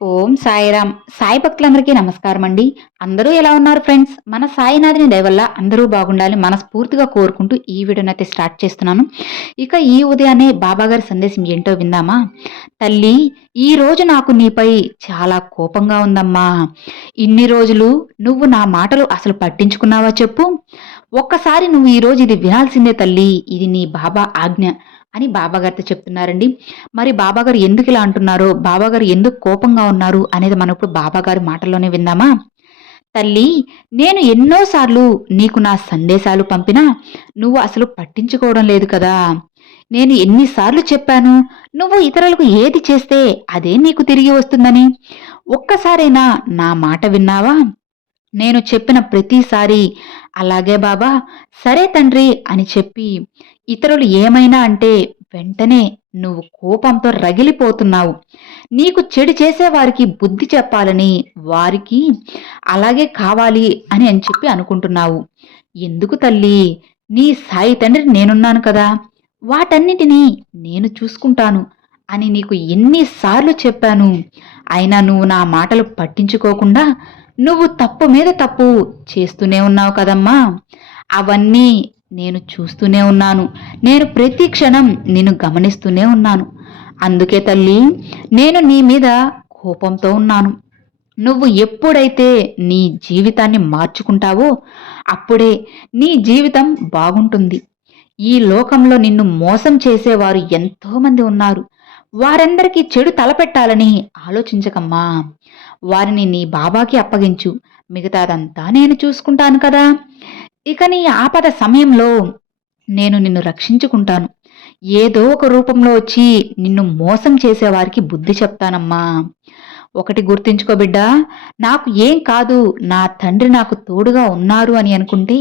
ఓం సాయిరామ్. సాయి భక్తులందరికీ నమస్కారం అండి. అందరూ ఎలా ఉన్నారు ఫ్రెండ్స్? మన సాయినాథిని దయ వల్ల అందరూ బాగుండాలి మనస్ఫూర్తిగా కోరుకుంటూ ఈ వీడియోని అయితే స్టార్ట్ చేస్తున్నాను. ఇక ఈ ఉదయాన్నే బాబాగారి సందేశం ఏంటో విందామా? తల్లి ఈ రోజు నాకు నీపై చాలా కోపంగా ఉందమ్మా. ఇన్ని రోజులు నువ్వు నా మాటలు అసలు పట్టించుకున్నావా చెప్పు? ఒక్కసారి నువ్వు ఈరోజు ఇది వినాల్సిందే తల్లి. ఇది నీ బాబా ఆజ్ఞ. అని బాబాగారితో చెప్తున్నారండి. మరి బాబాగారు ఎందుకు ఇలా అంటున్నారో బాబాగారు ఎందుకు కోపంగా ఉన్నారు అనేది మనం ఇప్పుడు బాబాగారి మాటల్లోనే విందామా? తల్లి నేను ఎన్నోసార్లు నీకు నా సందేశాలు పంపినా నువ్వు అసలు పట్టించుకోవడం లేదు కదా. నేను ఎన్నిసార్లు చెప్పాను నువ్వు ఇతరులకు ఏది చేస్తే అదే నీకు తిరిగి వస్తుందని. ఒక్కసారైనా నా మాట విన్నావా? నేను చెప్పిన ప్రతిసారి అలాగే బాబా సరే తండ్రి అని చెప్పి ఇతరులు ఏమైనా అంటే వెంటనే నువ్వు కోపంతో రగిలిపోతున్నావు. నీకు చెడు చేసేవారికి బుద్ధి చెప్పాలని వారికి అలాగే కావాలి అని అని చెప్పి అనుకుంటున్నావు. ఎందుకు తల్లి? నీ సాయి తండ్రి నేనున్నాను కదా. వాటన్నిటినీ నేను చూసుకుంటాను అని నీకు ఎన్నిసార్లు చెప్పాను. అయినా నువ్వు నా మాటలు పట్టించుకోకుండా నువ్వు తప్పు మీద తప్పు చేస్తూనే ఉన్నావు కదమ్మా. అవన్నీ నేను చూస్తూనే ఉన్నాను. నేను ప్రతి క్షణం నిన్ను గమనిస్తూనే ఉన్నాను. అందుకే తల్లి నేను నీ మీద కోపంతో ఉన్నాను. నువ్వు ఎప్పుడైతే నీ జీవితాన్ని మార్చుకుంటావో అప్పుడే నీ జీవితం బాగుంటుంది. ఈ లోకంలో నిన్ను మోసం చేసేవారు ఎంతోమంది ఉన్నారు. వారందరికీ చెడు తలపెట్టాలని ఆలోచించకమ్మా. వారిని నీ బాబాకి అప్పగించు. మిగతాదంతా నేను చూసుకుంటాను కదా. ఇక నీ ఆపద సమయంలో నేను నిన్ను రక్షించుకుంటాను. ఏదో ఒక రూపంలో వచ్చి నిన్ను మోసం చేసేవారికి బుద్ధి చెప్తానమ్మా. ఒకటి గుర్తుంచుకో బిడ్డా. నాకు ఏం కాదు నా తండ్రి నాకు తోడుగా ఉన్నారు అని అనుకుంటే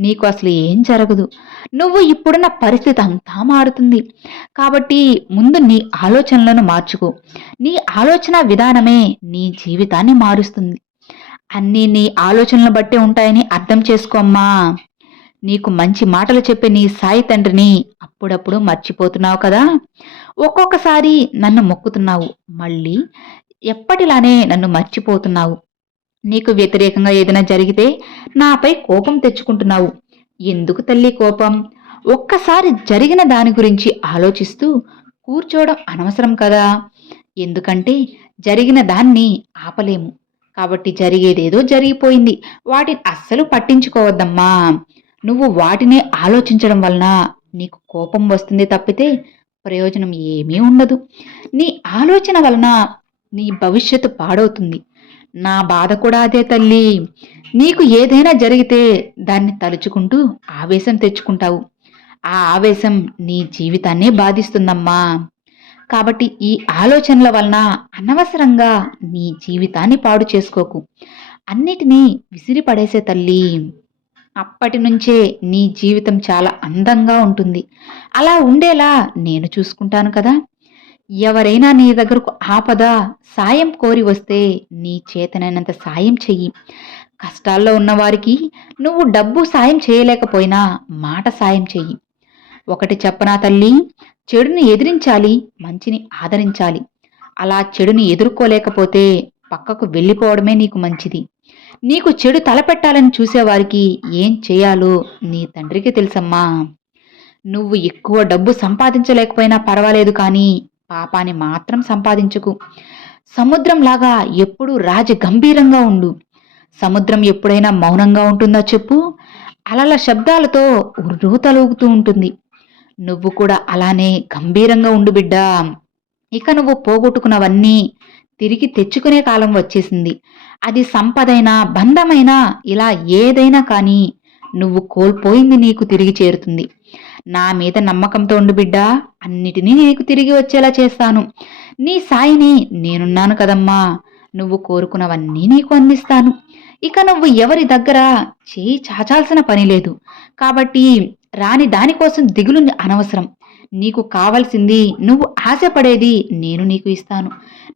నీకు అసలు ఏం జరగదు. నువ్వు ఇప్పుడున్న పరిస్థితి అంతా మారుతుంది. కాబట్టి ముందు నీ ఆలోచనలను మార్చుకో. నీ ఆలోచన విధానమే నీ జీవితాన్ని మారుస్తుంది. అన్నీ నీ ఆలోచనలు బట్టే ఉంటాయని అర్థం చేసుకోమ్మా నీకు మంచి మాటలు చెప్పే నీ సాయి తండ్రిని అప్పుడప్పుడు మర్చిపోతున్నావు కదా. ఒక్కొక్కసారి నన్ను మొక్కుతున్నావు. మళ్ళీ ఎప్పటిలానే నన్ను మర్చిపోతున్నావు. నీకు వ్యతిరేకంగా ఏదైనా జరిగితే నాపై కోపం తెచ్చుకుంటున్నావు. ఎందుకు తల్లి కోపం? ఒక్కసారి జరిగిన దాని గురించి ఆలోచిస్తూ కూర్చోవడం అనవసరం కదా? ఎందుకంటే జరిగిన దాన్ని ఆపలేము. కాబట్టి జరిగేదేదో జరిగిపోయింది. వాటిని అస్సలు పట్టించుకోవద్దమ్మా. నువ్వు వాటినే ఆలోచించడం వలన నీకు కోపం వస్తుంది తప్పితే ప్రయోజనం ఏమీ ఉండదు. నీ ఆలోచన వలన నీ భవిష్యత్తు పాడవుతుంది. నా బాధ కూడా అదే తల్లి. నీకు ఏదైనా జరిగితే దాన్ని తలుచుకుంటూ ఆవేశం తెచ్చుకుంటావు. ఆ ఆవేశం నీ జీవితాన్నే బాధిస్తుందమ్మా. కాబట్టి ఈ ఆలోచనల వలన అనవసరంగా నీ జీవితాన్ని పాడు చేసుకోకు. అన్నిటినీ విసిరిపడేసే తల్లి. అప్పటి నుంచే నీ జీవితం చాలా అందంగా ఉంటుంది. అలా ఉండేలా నేను చూసుకుంటాను కదా. ఎవరైనా నీ దగ్గరకు ఆపద సాయం కోరి వస్తే నీ చేతనైనంత సాయం చెయ్యి. కష్టాల్లో ఉన్నవారికి నువ్వు డబ్బు సాయం చేయలేకపోయినా మాట సాయం చెయ్యి. ఒకటి చెప్పనా తల్లి చెడుని ఎదిరించాలి మంచిని ఆదరించాలి. అలా చెడుని ఎదుర్కోలేకపోతే పక్కకు వెళ్ళిపోవడమే నీకు మంచిది. నీకు చెడు తలపెట్టాలని చూసేవారికి ఏం చేయాలో నీ తండ్రికి తెలుసమ్మా. నువ్వు ఎక్కువ డబ్బు సంపాదించలేకపోయినా పర్వాలేదు కానీ పాపాన్ని మాత్రం సంపాదించుకు. సముద్రంలాగా ఎప్పుడూ రాజ గంభీరంగా ఉండు. సముద్రం ఎప్పుడైనా మౌనంగా ఉంటుందో చెప్పు. అలల శబ్దాలతో రూతలూగుతూ ఉంటుంది. నువ్వు కూడా అలానే గంభీరంగా ఉండు బిడ్డా. ఇక నువ్వు పోగొట్టుకున్నవన్నీ తిరిగి తెచ్చుకునే కాలం వచ్చేసింది. అది సంపదైనా బంధమైనా ఇలా ఏదైనా కానీ నువ్వు కోల్పోయింది నీకు తిరిగి చేరుతుంది. నా మీద నమ్మకంతో ఉండు బిడ్డా అన్నిటినీ నీకు తిరిగి వచ్చేలా చేస్తాను. నీ సాయిని నేనున్నాను కదమ్మా నువ్వు కోరుకున్నవన్నీ నీకు అందిస్తాను. ఇక నువ్వు ఎవరి దగ్గర చేయి చాచాల్సిన పని లేదు. కాబట్టి రాని దానికోసం దిగులు అనవసరం. నీకు కావాల్సింది నువ్వు ఆశపడేది నేను నీకు ఇస్తాను.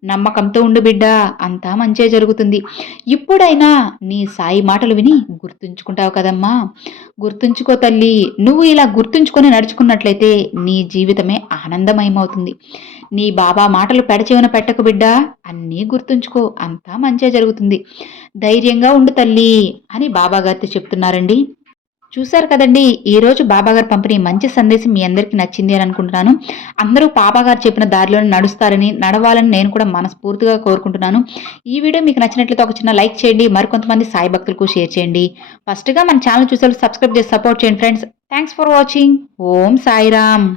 నమ్మకంతో ఉండు బిడ్డ అంతా మంచే జరుగుతుంది. ఇప్పుడైనా నీ సాయి మాటలు విని గుర్తుంచుకుంటావు కదమ్మా. గుర్తుంచుకో తల్లి నువ్వు ఇలా గుర్తుంచుకొని నడుచుకున్నట్లయితే నీ జీవితమే ఆనందమయమవుతుంది. నీ బాబా మాటలు పెడచేవన పెట్టకు బిడ్డ అన్నీ గుర్తుంచుకో అంతా మంచే జరుగుతుంది. ధైర్యంగా ఉండు తల్లి అని బాబాగారితో చెప్తున్నారండి. చూశారు కదండి ఈరోజు బాబాగారు పంపిణీ మంచి సందేశం మీ అందరికీ నచ్చింది అని అనుకుంటున్నాను. అందరూ బాబాగారు చెప్పిన దారిలో నడుస్తారని నడవాలని నేను కూడా మనస్ఫూర్తిగా కోరుకుంటున్నాను. ఈ వీడియో మీకు నచ్చినట్లయితే ఒక చిన్న లైక్ చేయండి మరికొంతమంది సాయి భక్తులకు షేర్ చేయండి. ఫస్ట్గా మన ఛానల్ చూసే సబ్స్క్రైబ్ చేసి సపోర్ట్ చేయండి friends. Thanks for watching. Om Sairam.